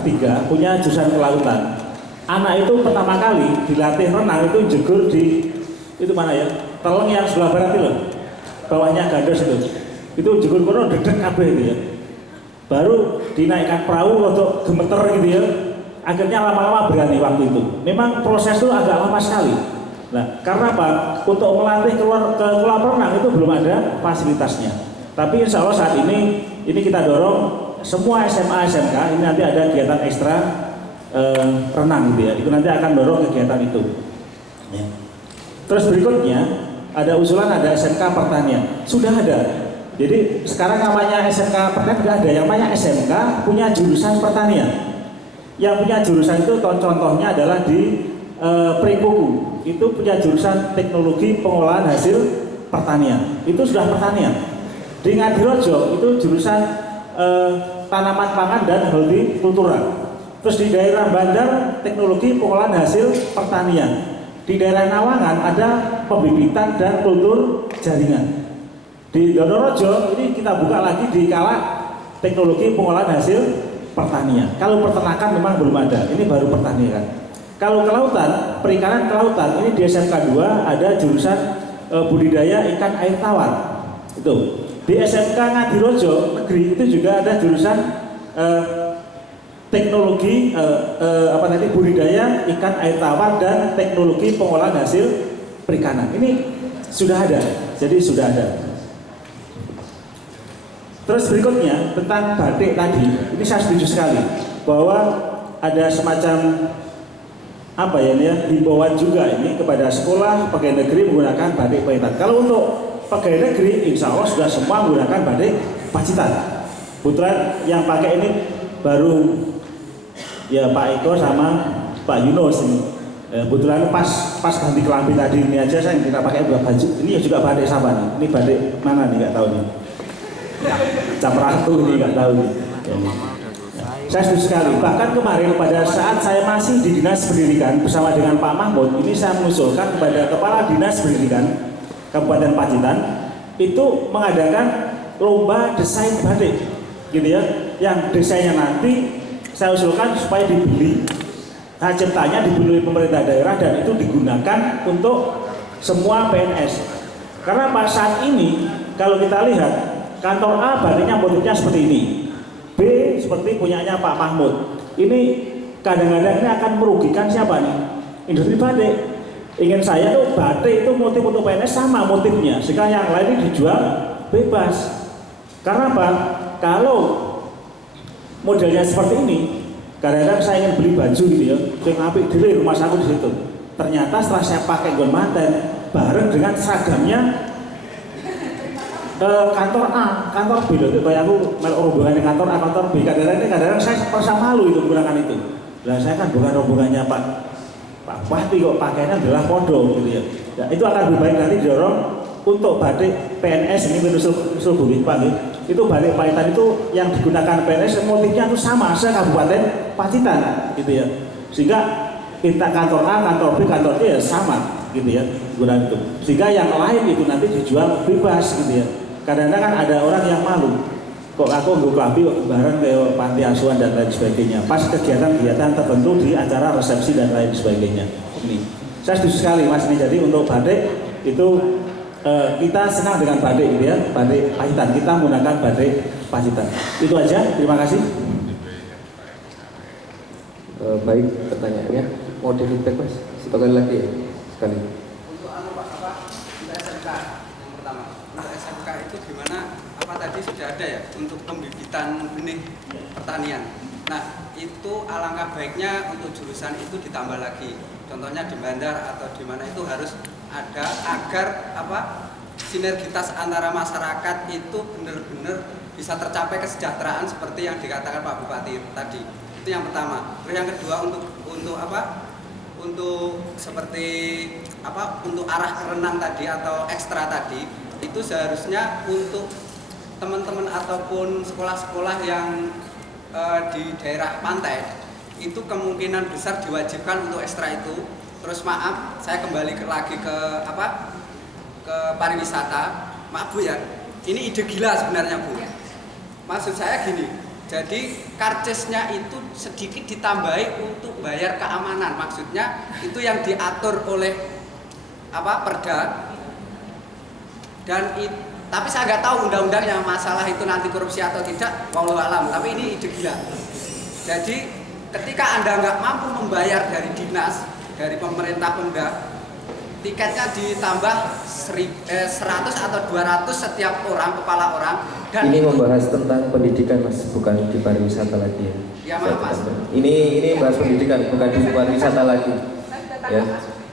ketiga punya jurusan kelautan. Anak itu pertama kali dilatih renang itu jegur di itu mana ya? Teleng yang sebelah barat itu loh. Bawahnya Gandos itu. Itu jegur kono dedek kabeh itu ya. Baru dinaikkan perahu untuk gemeter gitu ya. Akhirnya lama-lama berani waktu itu. Memang proses itu agak lama sekali. Nah, karena apa? Untuk melatih keluar ke kolam renang itu belum ada fasilitasnya. Tapi insya Allah saat ini kita dorong semua SMA SMK ini nanti ada kegiatan ekstra renang gitu ya. Itu nanti akan dorong kegiatan itu. Ya. Terus berikutnya ada usulan ada SMK pertanian. Sudah ada. Jadi sekarang namanya SMK pertanian tidak ada. Yang namanya SMK punya jurusan pertanian. Yang punya jurusan itu contohnya adalah di Prikuku. Itu punya jurusan teknologi pengolahan hasil pertanian. Itu sudah pertanian. Di Ngadirojo itu jurusan tanaman pangan dan hortikultura. Terus di daerah Bandar teknologi pengolahan hasil pertanian. Di daerah Nawangan ada pembibitan dan kultur jaringan. Di Donorojo ini kita buka lagi di Kalak teknologi pengolahan hasil pertanian. Kalau peternakan memang belum ada. Ini baru pertanian. Kalau kelautan, perikanan kelautan ini di SMK 2 ada jurusan budidaya ikan air tawar. Itu. Di SMK Ngadirojo negeri itu juga ada jurusan teknologi budidaya ikan air tawar dan teknologi pengolahan hasil perikanan. Ini sudah ada. Jadi sudah ada. Terus berikutnya tentang batik tadi. Ini saya setuju sekali bahwa ada semacam himbauan juga ini kepada sekolah pegawai negeri menggunakan batik Pacitan. Kalau untuk pegawai negeri, insya Allah sudah semua menggunakan batik Pacitan. Putra yang pakai ini baru ya Pak Eko sama Pak Yunus ini. Kebetulan pas ganti kelambi tadi ini aja saya tidak pakai dua baju. Ini juga batik sama nih. Ini batik mana nih nggak tahu nih. Cap ratu ini nggak tahu nih. Saya setuju sekali. Bahkan kemarin pada saat saya masih di Dinas Pendidikan bersama dengan Pak Mahmud, ini saya mengusulkan kepada Kepala Dinas Pendidikan Kabupaten Pacitan itu mengadakan lomba desain batik, gitu ya. Yang desainnya nanti saya usulkan supaya dibeli, ciptanya dibeli pemerintah daerah dan itu digunakan untuk semua PNS. Karena pada saat ini kalau kita lihat kantor A batiknya motifnya seperti ini. B seperti punyanya Pak Mahmud. Ini kadang-kadang ini akan merugikan siapa nih? Industri batik. Ingin saya tuh batik itu motif untuk PNS sama motifnya, sehingga yang lain ini dijual bebas. Karena apa? Kalau modelnya seperti ini, kadang-kadang saya ingin beli baju gitu ya, saya ngapik diri rumah aku di situ. Ternyata setelah saya pakai gon manten bareng dengan seragamnya kantor A, kantor B, loh, kayak aku melok rombongan di kantor A, kantor B, kadang-kadang saya merasa malu itu menggunakan itu. Nah saya kan bukan rombongannya Pak Wahdi kok pakainya adalah podo gitu ya. Nah, itu akan lebih baik nanti didorong untuk batik PNS ini usul bumi Pak gitu. Itu batik Pacitan itu yang digunakan PNS motifnya itu sama se-Kabupaten Pacitan gitu ya. Sehingga kita kantor A, kantor B, kantor C ya sama gitu ya gunakan itu. Sehingga yang lain itu nanti dijual bebas gitu ya. Kadang-kadang kan ada orang yang malu, kok aku nggak klambi bareng ke panti asuhan dan lain sebagainya. Pas kegiatan-kegiatan tertentu di acara resepsi dan lain sebagainya. Ini saya setuju sekali Mas ini. Jadi untuk batik itu kita senang dengan batik gitu ya, batik Pacitan. Kita menggunakan batik Pacitan. Itu aja. Terima kasih. Baik pertanyaannya. Mau di feedback Mas? Satu kali lagi ya? Sekali. Untuk SMK yang pertama, untuk SMK itu gimana? Apa tadi sudah ada ya untuk pembibitan benih pertanian. Nah itu alangkah baiknya untuk jurusan itu ditambah lagi. Contohnya di Bandar atau di mana itu harus ada agar sinergitas antara masyarakat itu benar-benar bisa tercapai kesejahteraan seperti yang dikatakan Pak Bupati tadi. Itu yang pertama. Terus yang kedua untuk arah renang tadi atau ekstra tadi itu seharusnya untuk teman-teman ataupun sekolah-sekolah yang di daerah pantai itu kemungkinan besar diwajibkan untuk ekstra itu. Terus maaf, saya kembali lagi ke pariwisata. Maaf Bu ya, ini ide gila sebenarnya Bu. Maksud saya gini, Jadi karcisnya itu sedikit ditambahi untuk bayar keamanan. Maksudnya itu yang diatur oleh Perda. Dan tapi saya nggak tahu undang-undangnya masalah itu nanti korupsi atau tidak, wallahu alam. Tapi ini ide gila. Jadi ketika Anda nggak mampu membayar dari dinas, dari pemerintah Pemda, tiketnya ditambah 100 atau 200 setiap orang, kepala orang. Dan ini membahas tentang pendidikan Mas, bukan di pariwisata lagi ya. Ya maaf Mas. Ini bahas pendidikan, bukan di pariwisata lagi. Ya.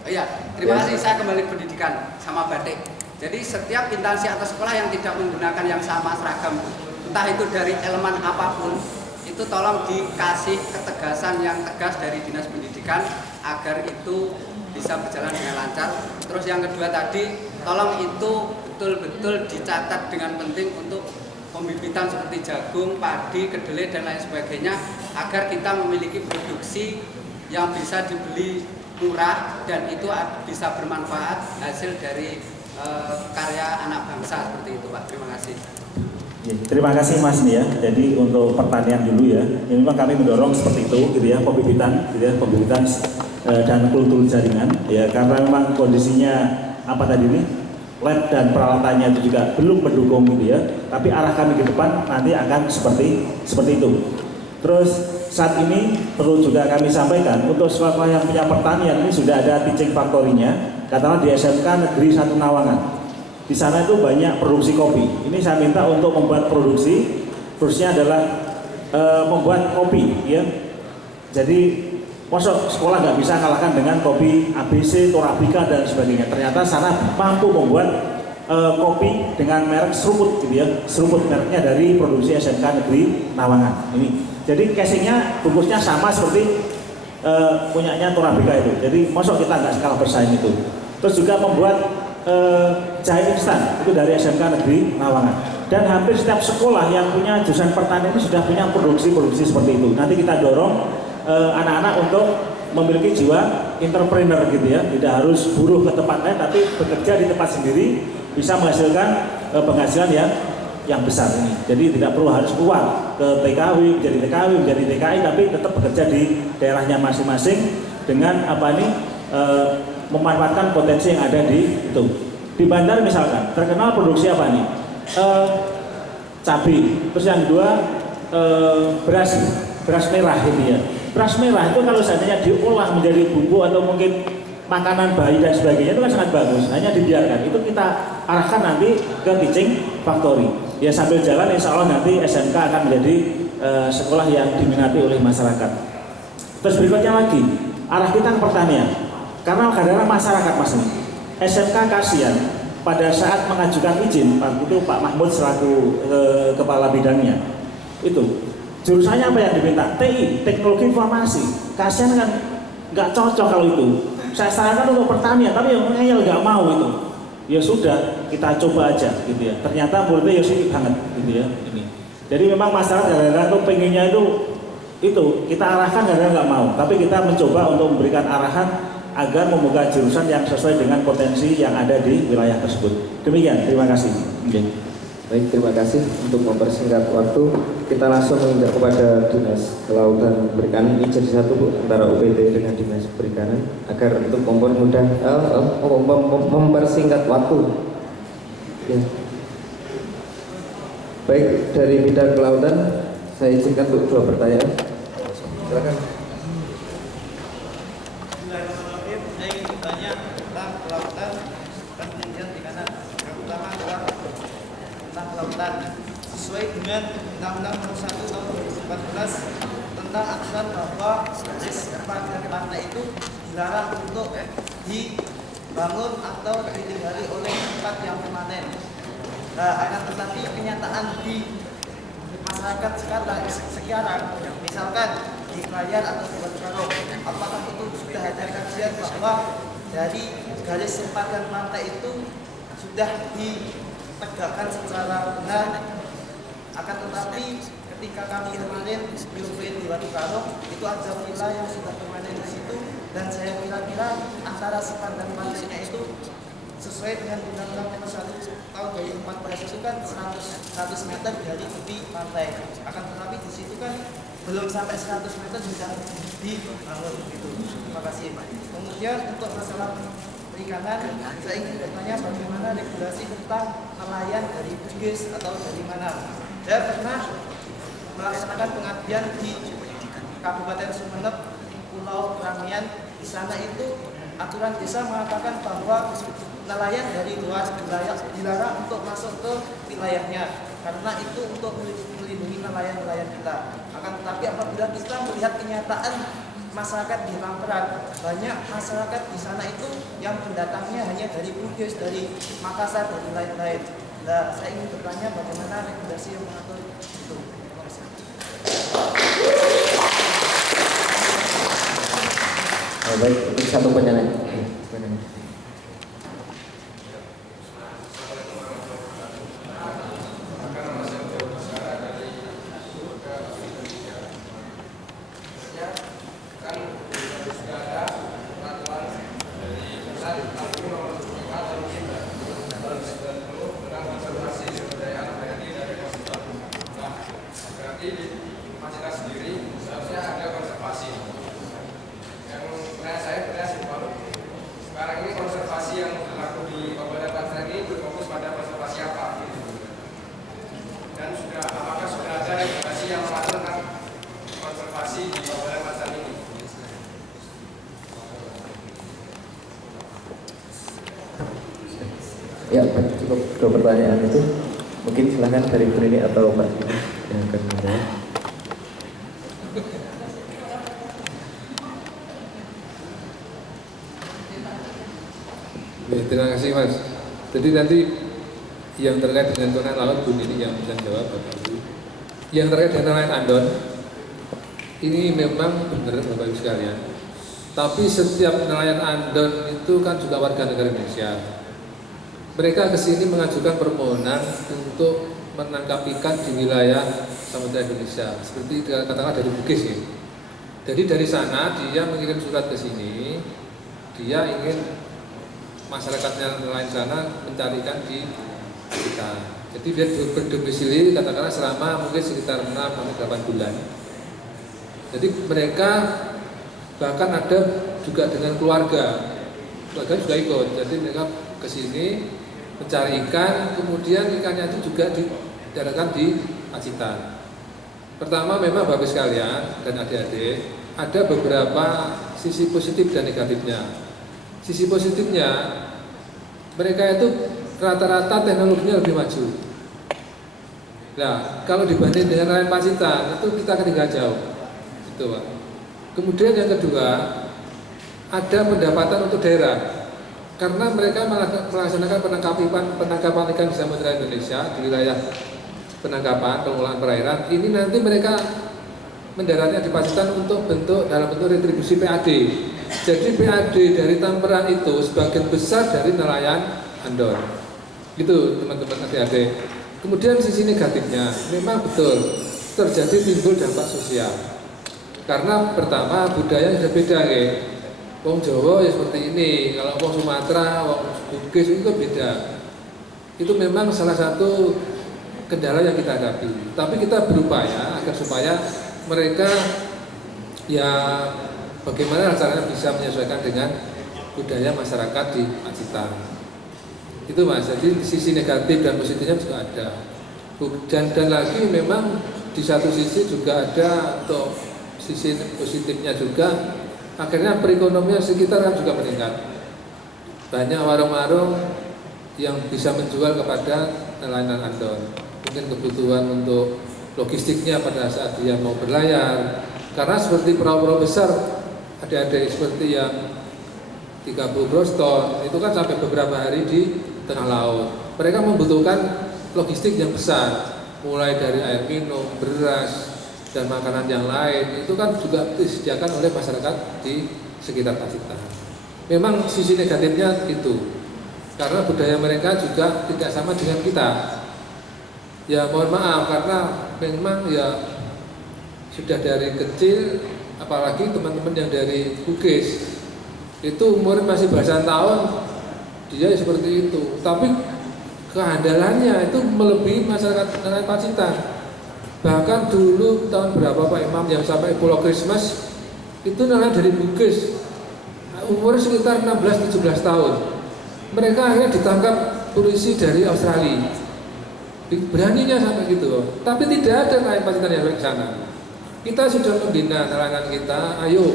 Oh iya, terima kasih. Saya kembali ke pendidikan sama batik. Jadi setiap instansi atau sekolah yang tidak menggunakan yang sama seragam, entah itu dari elemen apapun, itu tolong dikasih ketegasan yang tegas dari Dinas Pendidikan agar itu bisa berjalan dengan lancar. Terus yang kedua tadi, tolong itu betul-betul dicatat dengan penting untuk pembibitan seperti jagung, padi, kedelai dan lain sebagainya agar kita memiliki produksi yang bisa dibeli murah dan itu bisa bermanfaat hasil dari karya anak bangsa seperti itu Pak. Terima kasih. Ya, terima kasih Mas nih ya. Jadi untuk pertanian dulu ya, ini memang kami mendorong seperti itu gitu ya, pembibitan gitu ya, pembibitan dan kultur jaringan ya, karena memang kondisinya apa tadi ini lab dan peralatannya itu juga belum mendukung gitu ya. Tapi arah kami ke depan nanti akan seperti itu. Terus saat ini perlu juga kami sampaikan untuk sekolah yang punya pertanian ini sudah ada teaching factory-nya, katakanlah di SMK Negeri 1 Nawangan. Di sana itu banyak produksi kopi. Ini saya minta untuk membuat produksinya adalah membuat kopi ya. Jadi masuk sekolah nggak bisa kalahkan dengan kopi ABC, Torabika dan sebagainya. Ternyata sana mampu membuat kopi dengan merek seruput gitu ya. Seruput mereknya dari produksi SMK Negeri Nawangan. Ini. Jadi casingnya, bungkusnya sama seperti punyanya Torabika itu. Jadi masuk kita nggak kalah bersaing itu. Terus juga membuat jahe instan itu dari SMK Negeri Nawangan. Dan hampir setiap sekolah yang punya jurusan pertanian ini sudah punya produksi seperti itu. Nanti kita dorong anak-anak untuk memiliki jiwa entrepreneur gitu ya, tidak harus buruh ke tempat lain tapi bekerja di tempat sendiri bisa menghasilkan penghasilan yang besar ini. Jadi tidak perlu harus keluar ke TKW, menjadi TKI, tapi tetap bekerja di daerahnya masing-masing dengan memanfaatkan potensi yang ada di itu. Di Bandar misalkan terkenal produksi apa nih? Cabai. Terus yang kedua beras merah gitu ya. Beras merah itu kalau seandainya diolah menjadi bumbu atau mungkin makanan bayi dan sebagainya itu kan sangat bagus. Hanya dibiarkan. Itu kita arahkan nanti ke teaching factory. Ya sambil jalan insya Allah nanti SMK akan menjadi sekolah yang diminati oleh masyarakat. Terus berikutnya lagi, arah kita ke pertanian. Karena kadang-kadang masyarakat Mas ini, SMK kasihan pada saat mengajukan izin, itu Pak Mahmud selaku kepala bidangnya, itu jurusannya apa yang diminta? TI, teknologi informasi. Kasihan kan nggak cocok kalau itu. Saya sarankan untuk pertanian, tapi yang ngeyel nggak mau itu. Ya sudah, kita coba aja gitu ya. Ternyata muridnya ya sih banget gitu ya. Ini. Jadi memang masyarakat kadang-kadang tuh pengennya itu kita arahkan kadang-kadang nggak mau, tapi kita mencoba untuk memberikan arahan agar membuka jurusan yang sesuai dengan potensi yang ada di wilayah tersebut. Demikian, terima kasih. Okay. Baik, terima kasih. Untuk mempersingkat waktu, kita langsung menginjak kepada Dinas Kelautan Perikanan. Ini jadi satu Bu, antara UPT dengan Dinas Perikanan agar untuk mempersingkat waktu. Ya. Baik, dari bidang kelautan, saya izinkan untuk 2 pertanyaan. Silakan. Saya ingin bertanya tentang kelautan dan penelitian perikanan. Yang pertama adalah tentang kelautan sesuai dengan Undang-Undang Nomor 1 Tahun 2014 tentang aturan bahwa sepanjang pantai itu dilarang untuk dibangun atau ditinggali oleh tempat yang permanen. Nah, akan tetapi kenyataan di masyarakat sekarang, misalkan di Krayan atau di Batu, apakah itu sudah ada kajian bahwa dari garis sempadan pantai itu sudah ditegakkan secara benar? Akan tetapi ketika kami kemarin survei di Batu itu ada villa yang sudah permanen di situ dan saya kira-kira antara sempadan pantainya itu sesuai dengan Undang-Undang Nomor 1 Tahun 2014 itu kan 100 meter dari tepi pantai. Akan tetapi di situ kan belum sampai 100 meter bisa dibangun gitu. Terima kasih. Kemudian untuk masalah perikanan, saya ingin bertanya bagaimana regulasi tentang nelayan dari Bugis atau dari mana. Saya pernah melaksanakan pengabdian di Kabupaten Sumeneb, Pulau Ramian. Di sana itu aturan desa mengatakan bahwa nelayan dari luar wilayah dilarang untuk masuk ke wilayahnya karena itu untuk melindungi nelayan-nelayan kita. Akan tetapi apabila kita melihat kenyataan masyarakat di Lamperan, banyak masyarakat di sana itu yang pendatangnya hanya dari Bugis, dari Makassar, dan lain-lain. Nah, saya ingin bertanya bagaimana regulasi yang mengatur itu. Terima kasih. Baik, untuk satu penyanyi. Ya, cukup dua pertanyaan itu. Mungkin silahkan dari Bu Nini atau Mbak Dini yang akan menjawab. Terima kasih Mas. Jadi nanti yang terkait dengan nelayan laut Bu Nini yang bisa jawab Bapak Ibu. Yang terkait dengan nelayan Andon, ini memang benar Bapak Ibu sekalian. Tapi setiap nelayan Andon itu kan juga warga negara Indonesia. Mereka kesini mengajukan permohonan untuk menangkap ikan di wilayah Samudra Indonesia, seperti katakanlah dari Bugis ya. Jadi dari sana dia mengirim surat ke sini, dia ingin masyarakatnya nelayan sana mencarikan di kita. Jadi dia berdomisili katakanlah selama mungkin sekitar 6-8 bulan. Jadi mereka bahkan ada juga dengan keluarga juga ikut. Jadi mereka ke sini mencari ikan, kemudian ikannya itu juga didaratkan di Pacitan. Pertama memang Bapak sekalian dan adik-adik, ada beberapa sisi positif dan negatifnya. Sisi positifnya, mereka itu rata-rata teknologinya lebih maju. Nah, kalau dibanding dengan nelayan Pacitan, itu kita ketinggalan jauh. Itu, Pak. Kemudian yang kedua, ada pendapatan untuk daerah. Karena mereka melaksanakan penangkapan ikan di Samudra Indonesia di wilayah penangkapan, pengelolaan perairan, ini nanti mereka mendaratnya di Pacitan untuk dalam bentuk retribusi PAD. Jadi PAD dari Tamperan itu sebagian besar dari nelayan Andon. Gitu teman-teman adik-adik. Kemudian sisi negatifnya, memang betul terjadi timbul dampak sosial. Karena pertama budaya sudah beda ya. Wong Jawa ya seperti ini, kalau wong Sumatera, wong Bugis itu beda. Itu memang salah satu kendala yang kita hadapi. Tapi kita berupaya agar supaya mereka ya bagaimana caranya bisa menyesuaikan dengan budaya masyarakat di Pacitan. Itu Mas, jadi sisi negatif dan positifnya juga ada. Dan lagi memang di satu sisi juga ada untuk sisi positifnya juga. Akhirnya perekonomian sekitar kan juga meningkat. Banyak warung-warung yang bisa menjual kepada nelayan Andon. Mungkin kebutuhan untuk logistiknya pada saat dia mau berlayar. Karena seperti perahu-perahu besar, adik-adik seperti yang 30 groston, itu kan sampai beberapa hari di tengah laut. Mereka membutuhkan logistik yang besar, mulai dari air minum, beras, dan makanan yang lain, itu kan juga disediakan oleh masyarakat di sekitar Pacitan. Memang sisi negatifnya itu, karena budaya mereka juga tidak sama dengan kita. Ya mohon maaf, karena memang ya sudah dari kecil, apalagi teman-teman yang dari Bugis, itu umur masih belasan tahun, dia seperti itu. Tapi keandalannya itu melebihi masyarakat nelayan Pacitan. Bahkan dulu tahun berapa Pak Imam yang sampai Pulau Christmas itu nelayan dari Bugis, umur sekitar 16-17 tahun. Mereka akhirnya ditangkap polisi dari Australia. Beraninya sampai gitu. Tapi tidak ada nelayan Pacitan yang sampai ke sana. Kita sudah membina nelayan kita, ayo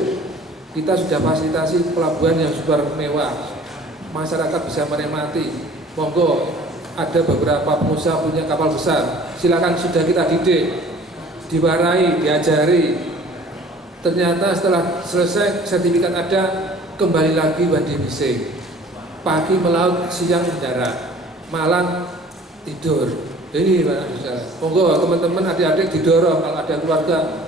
kita sudah fasilitasi pelabuhan yang super mewah, masyarakat bisa menikmati. Monggo, ada beberapa pengusaha punya kapal besar, silakan sudah kita didik, diwarai, diajari. Ternyata setelah selesai sertifikat ada, kembali lagi Wandi Bising. Pagi melaut, siang mendarat, malam tidur. Ini Pak, monggo teman-teman adik-adik didorong kalau ada keluarga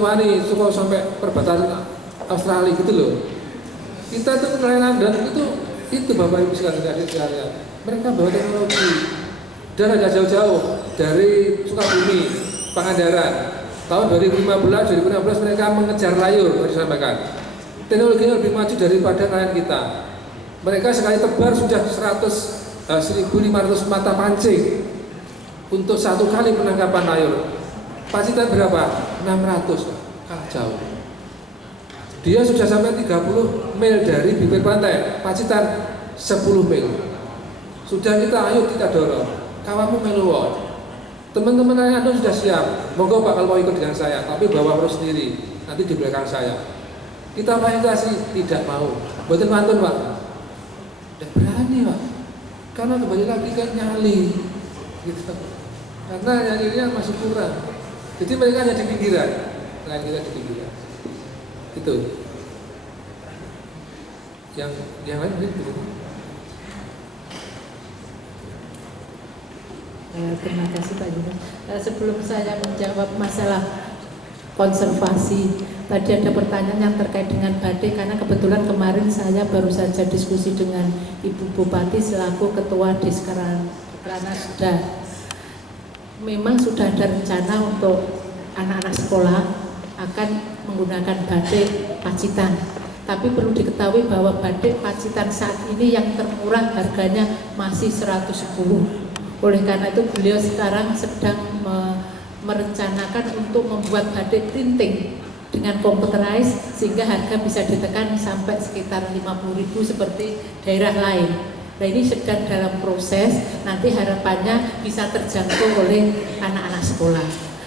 wani suka sampai perbatasan Australia gitu loh. Kita itu nelayan dan itu Bapak Ibu sekalian sekalian. Mereka bawa teknologi dan agak jauh-jauh dari Sukabumi, Pangandaran. Tahun 2015 mereka mengejar layur, harus disampaikan. Teknologinya lebih maju daripada nelayan kita. Mereka sekali tebar sudah 1.500 mata pancing untuk satu kali penangkapan layur. Pacitan berapa? 600, kalah jauh. Dia sudah sampai 30 mil dari bibir pantai. Pacitan 10 mil. Sudah ayo kita dorong. Kawamu meluwo. Teman-teman Anda sudah siap. Monggo Pak kalau mau ikut dengan saya, tapi bawa perut sendiri. Nanti di belakang saya. Kita fasilitasi, tidak mau. Buatin pantun Pak. Tidak berani Pak. Karena kembali lagi kan nyali. Gitu. Karena nyalinya masih kurang. Jadi mereka hanya di pinggiran, nah kita di pinggiran. Itu. Yang lain itu. Terima kasih Pak Yunus. Sebelum saya menjawab masalah konservasi, tadi ada pertanyaan yang terkait dengan batik, karena kebetulan kemarin saya baru saja diskusi dengan Ibu Bupati selaku Ketua Diskrasda. Memang sudah ada rencana untuk anak-anak sekolah akan menggunakan batik Pacitan. Tapi perlu diketahui bahwa batik Pacitan saat ini yang termurah harganya masih 110. Oleh karena itu beliau sekarang sedang merencanakan untuk membuat batik printing dengan computerized sehingga harga bisa ditekan sampai sekitar 50.000 seperti daerah lain. Nah ini sedang dalam proses, nanti harapannya bisa terjangkau oleh anak-anak sekolah.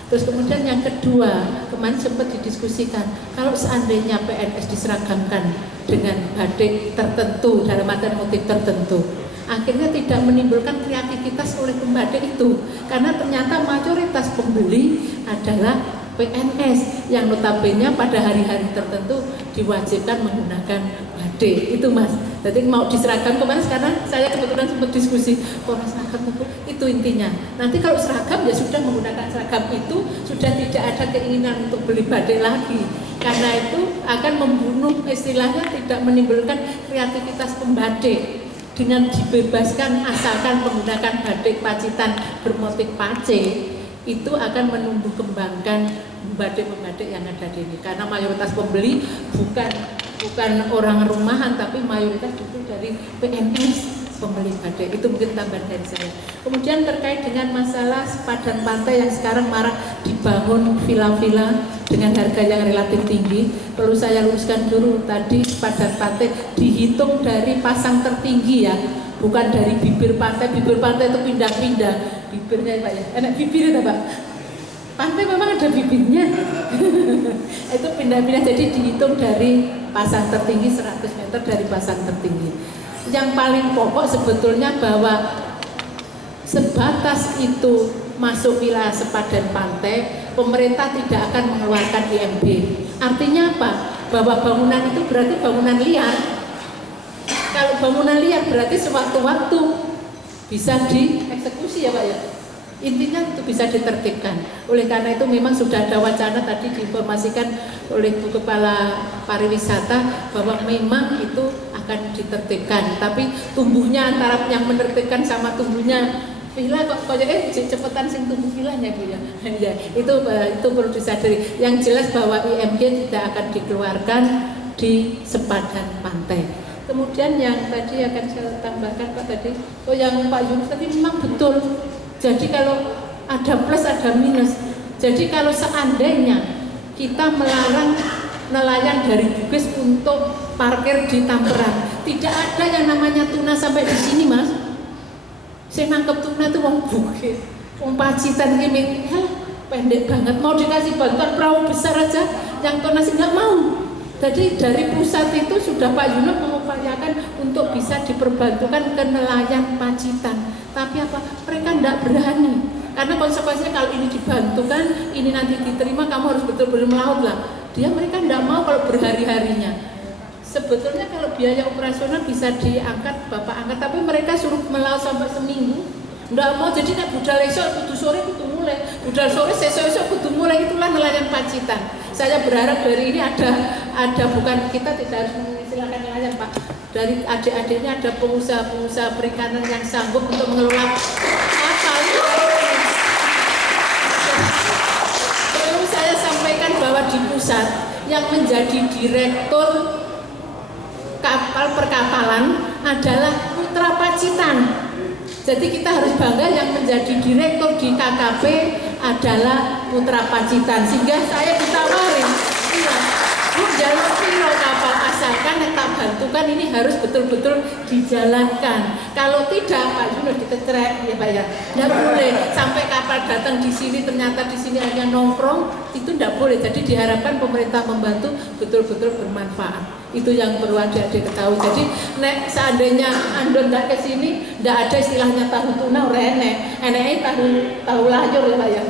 Terus kemudian yang kedua, kemarin sempat didiskusikan, kalau seandainya PNS diseragamkan dengan batik tertentu, dalam artian motif tertentu, akhirnya tidak menimbulkan kreativitas oleh pembatik itu, karena ternyata mayoritas pembeli adalah PNS yang notabene pada hari-hari tertentu diwajibkan menggunakan batik. Itu Mas. Jadi mau diseragam kemarin, sekarang saya kebetulan sempat diskusi, kalau seragam itu intinya. Nanti kalau seragam ya sudah menggunakan seragam itu, sudah tidak ada keinginan untuk beli batik lagi. Karena itu akan membunuh, istilahnya tidak menimbulkan kreativitas pembatik. Dengan dibebaskan asalkan menggunakan batik Pacitan bermotif pace, itu akan menumbuh kembangkan batik-batik yang ada di ini. Karena mayoritas pembeli bukan orang rumahan, tapi mayoritas itu dari PNS pembeli batik. Itu mungkin tambahan dari saya. Kemudian terkait dengan masalah sepadan pantai yang sekarang marak dibangun villa-villa dengan harga yang relatif tinggi, perlu saya luruskan dulu, tadi sepadan pantai dihitung dari pasang tertinggi ya, bukan dari bibir pantai. Bibir pantai itu pindah-pindah bibirnya Pak ya, enak bibir ya Pak. Pantai memang ada bibirnya. Itu pindah-pindah, jadi dihitung dari pasang tertinggi 100 meter dari pasang tertinggi. Yang paling pokok sebetulnya bahwa sebatas itu masuk wilayah sepadan pantai, pemerintah tidak akan mengeluarkan IMB. Artinya apa? Bahwa bangunan itu berarti bangunan liar. Kalau bangunan liar berarti sewaktu-waktu bisa dieksekusi ya Pak ya. Intinya itu bisa ditertibkan. Oleh karena itu memang sudah ada wacana tadi diinformasikan oleh Bu Kepala Pariwisata bahwa memang itu akan ditertibkan. Tapi tumbuhnya antara yang menertibkan sama tumbuhnya villa kok cepetan sing tumbuh villanya Bu ya. Ya, itu perlu disadari. Yang jelas bahwa IMG tidak akan dikeluarkan di sepadan pantai. Kemudian yang tadi akan saya tambahkan Pak tadi, yang Pak Yunus tadi memang betul. Jadi kalau ada plus ada minus. Jadi kalau seandainya kita melarang nelayan dari Bugis untuk parkir di Tamperan, tidak ada yang namanya tuna sampai di sini, Mas. Saya nangkep tuna itu wong Bugis, wong Pacitan ini, pendek banget. Mau dikasih bantuan perahu besar aja, yang tonasi nggak mau. Jadi dari pusat itu sudah Pak Yunus mengupayakan untuk bisa diperbantukan ke nelayan Pacitan. Tapi apa? Mereka tidak berani. Karena konsekuensinya kalau ini dibantukan, ini nanti diterima, kamu harus betul-betul melaut lah. Mereka tidak mau kalau berhari-harinya. Sebetulnya kalau biaya operasional bisa diangkat, Bapak angkat, tapi mereka suruh melaut sampai seminggu. Tidak mau, jadi nak budal esok, kudu sore kudu mulai, budal sore esok kudu mulai, itulah nelayan Pacitan. Saya berharap dari ini ada bukan, kita tidak harus mengistilahkan nelayan Pak, dari adik-adiknya ada pengusaha-pengusaha perikanan yang sanggup untuk mengelola kapal. Perlu saya sampaikan bahwa di pusat yang menjadi direktur kapal perkapalan adalah putra Pacitan. Jadi kita harus bangga yang menjadi direktur di KKP adalah putra Pacitan. Sehingga saya ditawarin, Bu jalur piro kapal asalkan kita bantukan, ini harus betul-betul dijalankan. Kalau tidak Pak Yunus dikecerek ya Pak ya. Tidak boleh sampai kapal datang di sini ternyata di sini hanya nongkrong, itu tidak boleh. Jadi diharapkan pemerintah membantu betul-betul bermanfaat. Itu yang perlu adik-adik ketahui. Jadi seandainya Andon tidak ke sini, tidak ada istilahnya tahu tuna rene, tahu layur ya Pak ya,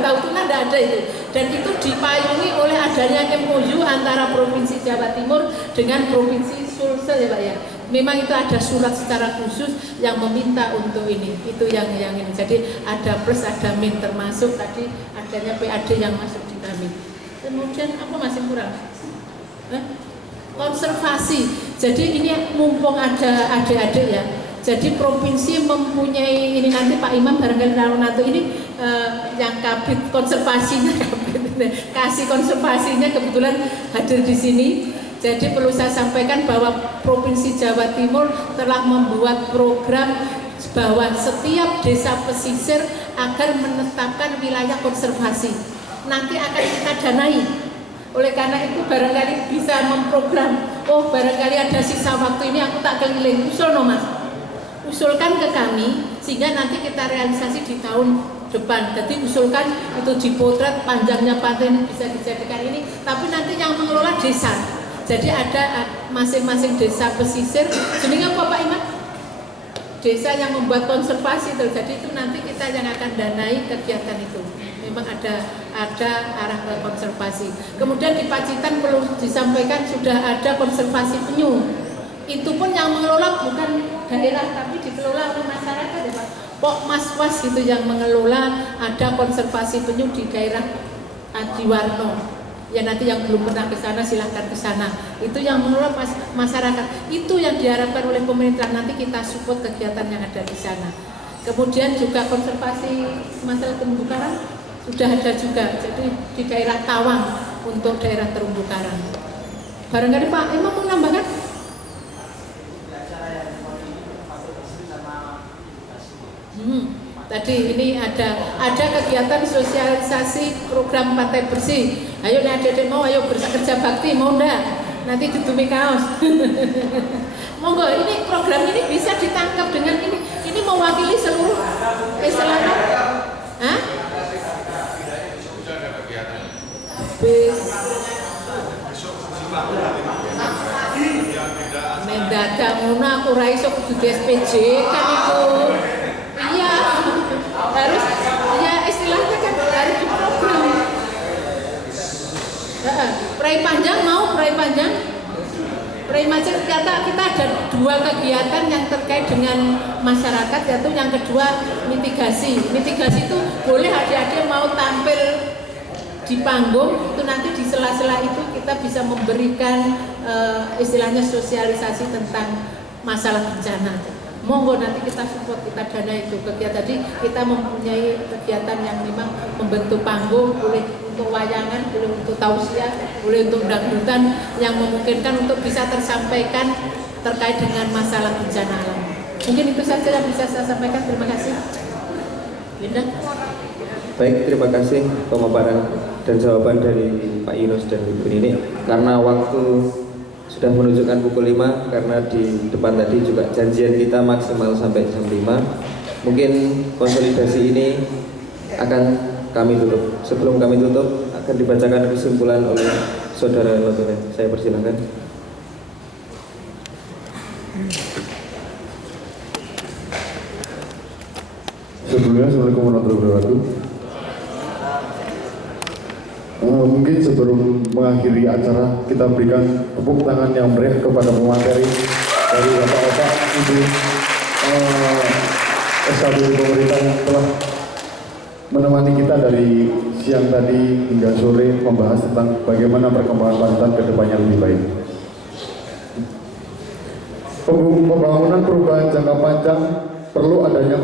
tahu tuna tidak ada itu. Dan itu dipayungi oleh adanya MOU antara Provinsi Jawa Timur dengan Provinsi Sulsel ya Pak ya. Memang itu ada surat secara khusus yang meminta untuk ini. Itu yang ini. Jadi ada plus ada min, termasuk tadi adanya PAD yang masuk di kami. Kemudian apa masih kurang? Konservasi. Jadi ini mumpung ada adik-adik ya. Jadi provinsi mempunyai ini, nanti Pak Imam barangkali nanti ini yang kabit konservasinya, kasih konservasinya kebetulan hadir di sini. Jadi perlu saya sampaikan bahwa Provinsi Jawa Timur telah membuat program bahwa setiap desa pesisir agar menetapkan wilayah konservasi. Nanti akan kita danai. Oleh karena itu barangkali bisa memprogram, oh barangkali ada sisa waktu ini aku tak keliling, usul no Mas, usulkan ke kami sehingga nanti kita realisasi di tahun depan. Jadi usulkan itu dipotret panjangnya pantai ini bisa dijadikan ini, tapi nanti yang mengelola desa. Jadi ada masing-masing desa pesisir, jenenge apa Pak Iman? Desa yang membuat konservasi itu. Jadi itu nanti kita yang akan danai kegiatan itu. Memang ada arah ke konservasi. Kemudian di Pacitan perlu disampaikan sudah ada konservasi penyu. Itu pun yang mengelola bukan daerah tapi dikelola oleh masyarakat ya Pak. Pok Maswas itu yang mengelola, ada konservasi penyu di daerah Adiwarno. Ya nanti yang belum pernah ke sana silahkan ke sana. Itu yang mengelola masyarakat. Itu yang diharapkan oleh pemerintah, nanti kita support kegiatan yang ada di sana. Kemudian juga konservasi masalah terumbu karang sudah ada juga. Jadi di daerah Tawang untuk daerah terumbu karang. Barangkali Pak Imam mau nambahkan? Tadi ini ada kegiatan sosialisasi program Pantai Bersih. Ayo nih adik-adik mau, ayo kerja bakti, mau ndak? Nanti ditumi kaos. Monggo, ini program ini bisa ditangkap dengan ini. Ini mewakili seluruh Islam. Hah? Mendadak ngono aku ra iso kudu SPJ kan itu. Iya. Harus ya istilahnya kan harus diprogram. Prai panjang mau prai panjang. Prai panjang kita ada dua kegiatan yang terkait dengan masyarakat, yaitu yang kedua mitigasi. Mitigasi itu boleh adik-adik mau tampil di panggung, itu nanti di sela-sela itu kita bisa memberikan istilahnya sosialisasi tentang masalah bencana. Monggo nanti kita support, kita dana itu kegiatan. Jadi kita mempunyai kegiatan yang memang membentuk panggung, boleh untuk wayangan, boleh untuk tausiah, boleh untuk dangdutan yang memungkinkan untuk bisa tersampaikan terkait dengan masalah bencana alam. Mungkin itu saja yang bisa saya sampaikan. Terima kasih. Linda. Baik, terima kasih pemaparan dan jawaban dari Pak Yunus dan Ibu Nini. Karena waktu sudah menunjukkan pukul 5, karena di depan tadi juga janjian kita maksimal sampai jam 5. Mungkin konsolidasi ini akan kami tutup. Sebelum kami tutup, akan dibacakan kesimpulan oleh Saudara Notoren. Saya persilakan. Sebelumnya, Assalamualaikum warahmatullahi wabarakatuh. Mungkin sebelum mengakhiri acara, kita berikan tepuk tangan yang meriah kepada pemateri dari bapak-bapak ibu SKB pemerintah yang telah menemani kita dari siang tadi hingga sore membahas tentang bagaimana perkembangan Pacitan ke depannya lebih baik. Pembangunan perubahan jangka panjang perlu adanya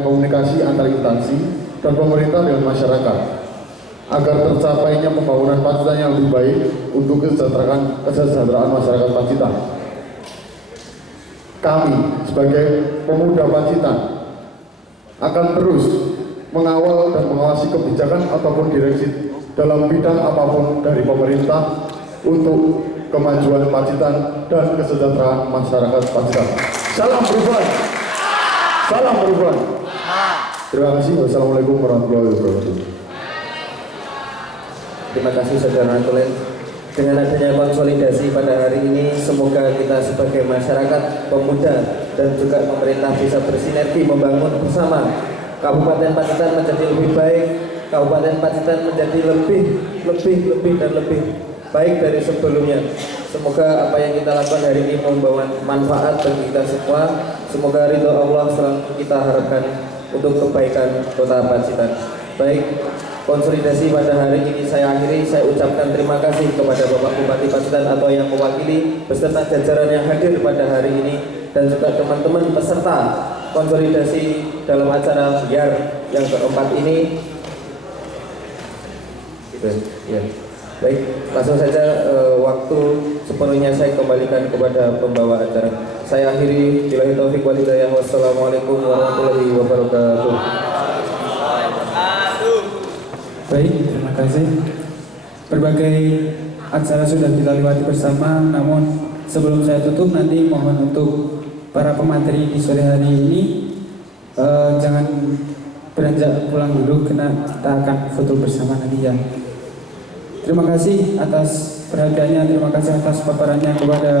komunikasi antar instansi dan pemerintah dengan masyarakat agar tercapainya pembangunan Pacitan yang lebih baik untuk kesejahteraan masyarakat Pacitan. Kami sebagai pemuda Pacitan akan terus mengawal dan mengawasi kebijakan ataupun direksi dalam bidang apapun dari pemerintah untuk kemajuan Pacitan dan kesejahteraan masyarakat Pacitan. Salam perubahan. Salam perubahan. Terima kasih. Wassalamualaikum warahmatullahi wabarakatuh. Terima kasih Saudara Notoren. Dengan adanya konsolidasi pada hari ini, semoga kita sebagai masyarakat, pemuda, dan juga pemerintah bisa bersinergi membangun bersama Kabupaten Pacitan menjadi lebih baik, Kabupaten Pacitan menjadi lebih dan lebih baik dari sebelumnya. Semoga apa yang kita lakukan hari ini membawa manfaat bagi kita semua. Semoga ridho Allah selalu kita harapkan untuk kebaikan Kota Pacitan. Baik, konsolidasi pada hari ini saya akhiri. Saya ucapkan terima kasih kepada Bapak Bupati Pacitan atau yang mewakili beserta jajaran yang hadir pada hari ini, dan juga teman-teman peserta konsolidasi dalam acara biar yang keempat ini. Ya. Baik, langsung saja waktu sepenuhnya saya kembalikan kepada pembawa acara. Saya akhiri. Billahi taufik wal hidayah. Wassalamualaikum warahmatullahi wabarakatuh. Baik, terima kasih. Berbagai acara sudah kita lewati bersama, namun sebelum saya tutup nanti mohon untuk para pemateri di sore hari ini jangan beranjak pulang dulu karena kita akan foto bersama nanti ya. Terima kasih atas perhatiannya, terima kasih atas paparannya kepada